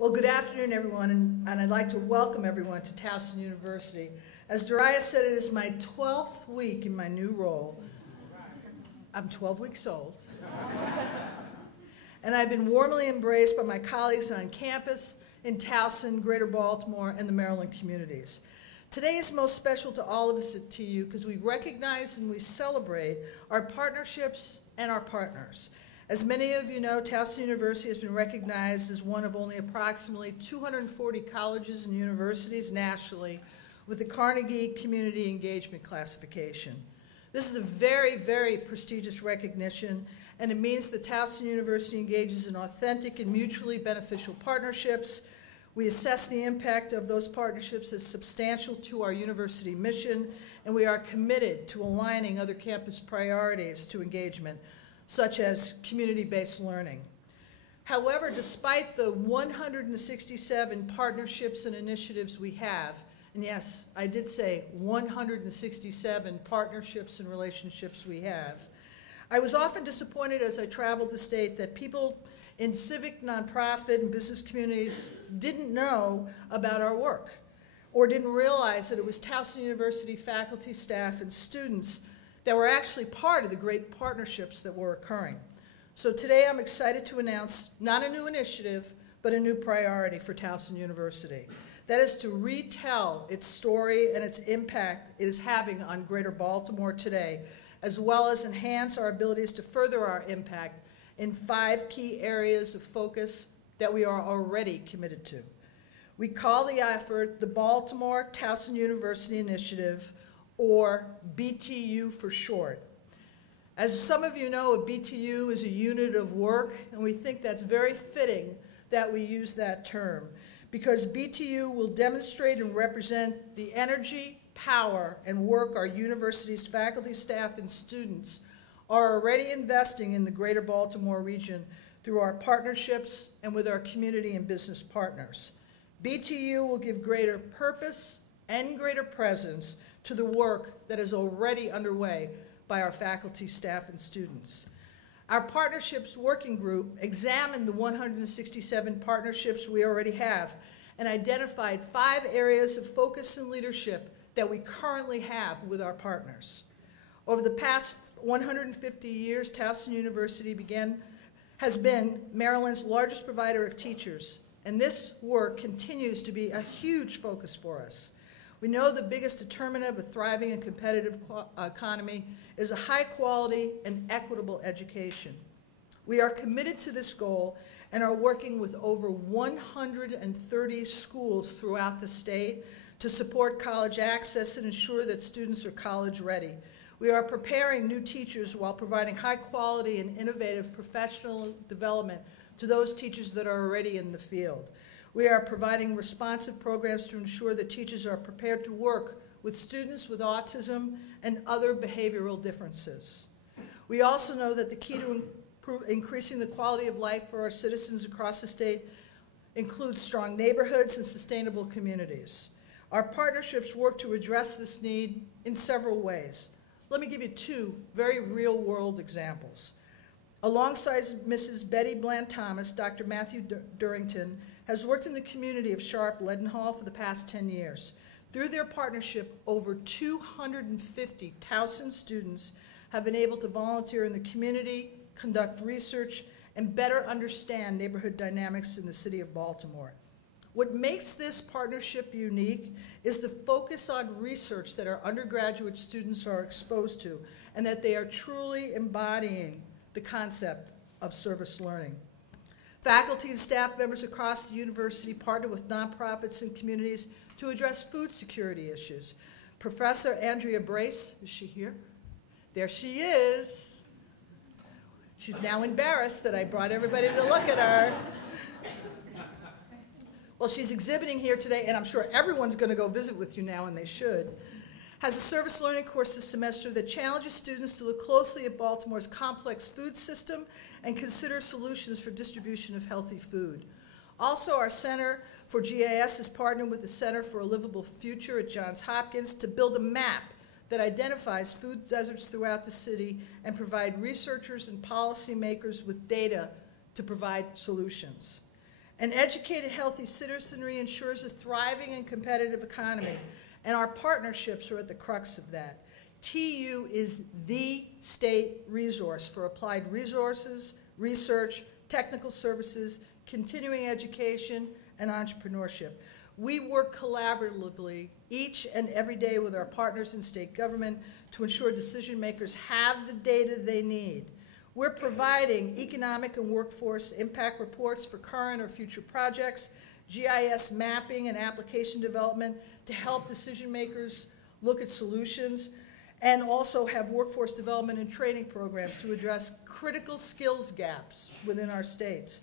Well, good afternoon, everyone, and I'd like to welcome everyone to Towson University. As Dariah said, it is my 12th week in my new role. I'm 12 weeks old. And I've been warmly embraced by my colleagues on campus, in Towson, Greater Baltimore, and the Maryland communities. Today is most special to all of us at TU because we recognize and we celebrate our partnerships and our partners. As many of you know, Towson University has been recognized as one of only approximately 240 colleges and universities nationally with the Carnegie Community Engagement Classification. This is a very, very prestigious recognition, and it means that Towson University engages in authentic and mutually beneficial partnerships. We assess the impact of those partnerships as substantial to our university mission, and we are committed to aligning other campus priorities to engagement, such as community-based learning. However, despite the 167 partnerships and initiatives we have, and yes, I did say 167 partnerships and relationships we have, I was often disappointed as I traveled the state that people in civic, nonprofit, and business communities didn't know about our work or didn't realize that it was Towson University faculty, staff, and students that were actually part of the great partnerships that were occurring. So today I'm excited to announce not a new initiative, but a new priority for Towson University. That is to retell its story and its impact it is having on Greater Baltimore today, as well as enhance our abilities to further our impact in 5 key areas of focus that we are already committed to. We call the effort the Baltimore Towson University Initiative, or BTU for short. As some of you know, a BTU is a unit of work, and we think that's very fitting that we use that term, because BTU will demonstrate and represent the energy, power, and work our university's faculty, staff, and students are already investing in the Greater Baltimore region through our partnerships and with our community and business partners. BTU will give greater purpose and greater presence to the work that is already underway by our faculty, staff, and students. Our partnerships working group examined the 167 partnerships we already have and identified 5 areas of focus and leadership that we currently have with our partners. Over the past 150 years, Towson University has been Maryland's largest provider of teachers, and this work continues to be a huge focus for us. We know the biggest determinant of a thriving and competitive economy is a high quality and equitable education. We are committed to this goal and are working with over 130 schools throughout the state to support college access and ensure that students are college ready. We are preparing new teachers while providing high quality and innovative professional development to those teachers that are already in the field. We are providing responsive programs to ensure that teachers are prepared to work with students with autism and other behavioral differences. We also know that the key to increasing the quality of life for our citizens across the state includes strong neighborhoods and sustainable communities. Our partnerships work to address this need in several ways. Let me give you 2 very real-world examples. Alongside Mrs. Betty Bland-Thomas, Dr. Matthew Durrington has worked in the community of Sharp Leadenhall for the past 10 years. Through their partnership, over 250 Towson students have been able to volunteer in the community, conduct research, and better understand neighborhood dynamics in the city of Baltimore. What makes this partnership unique is the focus on research that our undergraduate students are exposed to, and that they are truly embodying the concept of service learning. Faculty and staff members across the university partner with nonprofits and communities to address food security issues. Professor Andrea Brace, is she here? There she is. She's now embarrassed that I brought everybody to look at her. Well, she's exhibiting here today, and I'm sure everyone's going to go visit with you now, and they should. Has a service learning course this semester that challenges students to look closely at Baltimore's complex food system and consider solutions for distribution of healthy food. Also, our Center for GIS has partnered with the Center for a Livable Future at Johns Hopkins to build a map that identifies food deserts throughout the city and provide researchers and policymakers with data to provide solutions. An educated, healthy citizenry ensures a thriving and competitive economy, and our partnerships are at the crux of that. TU is the state resource for applied resources, research, technical services, continuing education, and entrepreneurship. We work collaboratively each and every day with our partners in state government to ensure decision makers have the data they need. We're providing economic and workforce impact reports for current or future projects, GIS mapping and application development to help decision makers look at solutions, and also have workforce development and training programs to address critical skills gaps within our states.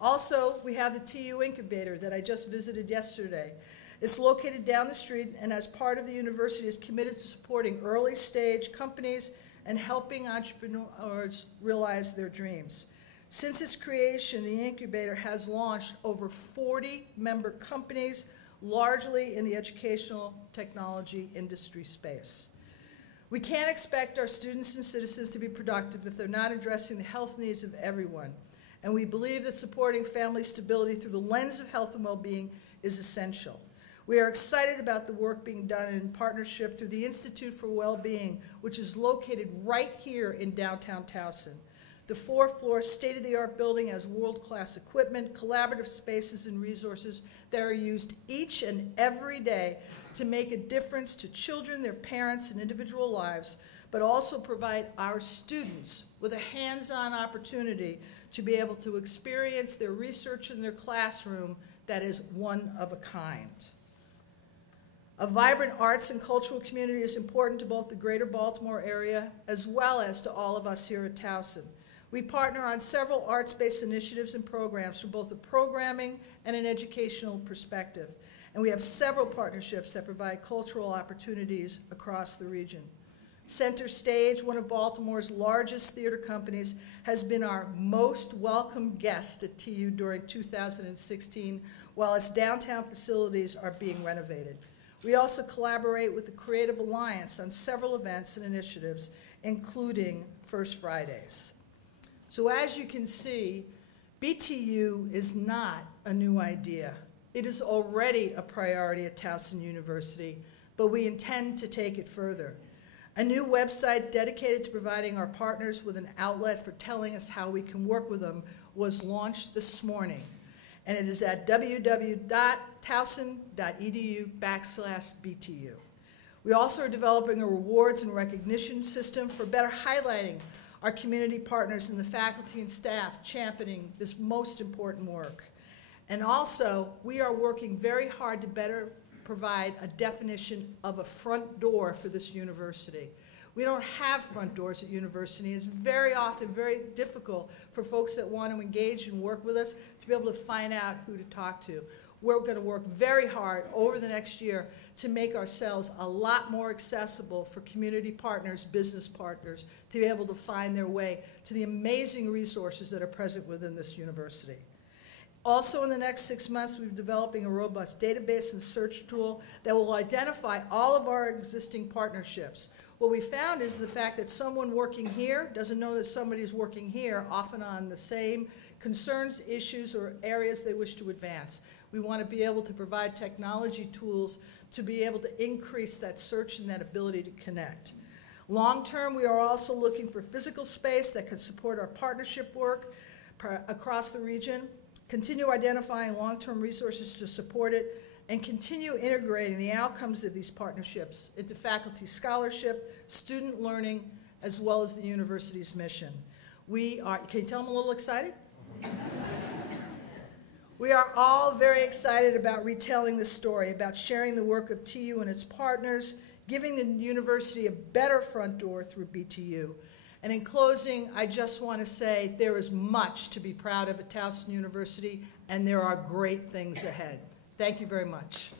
Also, we have the TU Incubator that I just visited yesterday. It's located down the street, and as part of the university is committed to supporting early stage companies and helping entrepreneurs realize their dreams. Since its creation, the incubator has launched over 40 member companies, largely in the educational technology industry space. We can't expect our students and citizens to be productive if they're not addressing the health needs of everyone. And we believe that supporting family stability through the lens of health and well-being is essential. We are excited about the work being done in partnership through the Institute for Wellbeing, which is located right here in downtown Towson. The fourth-floor state-of-the-art building has world-class equipment, collaborative spaces, and resources that are used each and every day to make a difference to children, their parents, and individual lives, but also provide our students with a hands-on opportunity to be able to experience their research in their classroom that is one of a kind. A vibrant arts and cultural community is important to both the greater Baltimore area as well as to all of us here at Towson. We partner on several arts-based initiatives and programs from both a programming and an educational perspective. And we have several partnerships that provide cultural opportunities across the region. Center Stage, one of Baltimore's largest theater companies, has been our most welcome guest at TU during 2016, while its downtown facilities are being renovated. We also collaborate with the Creative Alliance on several events and initiatives, including First Fridays. So as you can see, BTU is not a new idea. It is already a priority at Towson University, but we intend to take it further. A new website dedicated to providing our partners with an outlet for telling us how we can work with them was launched this morning, and it is at www.towson.edu/BTU. We also are developing a rewards and recognition system for better highlighting our community partners and the faculty and staff championing this most important work. And also, we are working very hard to better provide a definition of a front door for this university. We don't have front doors at university. It's very often very difficult for folks that want to engage and work with us to be able to find out who to talk to. We're going to work very hard over the next year to make ourselves a lot more accessible for community partners, business partners, to be able to find their way to the amazing resources that are present within this university. Also in the next 6 months, we're developing a robust database and search tool that will identify all of our existing partnerships. What we found is the fact that someone working here doesn't know that somebody is working here, often on the same concerns, issues, or areas they wish to advance. We want to be able to provide technology tools to be able to increase that search and that ability to connect. Long term, we are also looking for physical space that can support our partnership work across the region, continue identifying long-term resources to support it, and continue integrating the outcomes of these partnerships into faculty scholarship, student learning, as well as the university's mission. Can you tell them a little excited? We are all very excited about retelling this story, about sharing the work of TU and its partners, giving the university a better front door through BTU. And in closing, I just want to say there is much to be proud of at Towson University, and there are great things ahead. Thank you very much.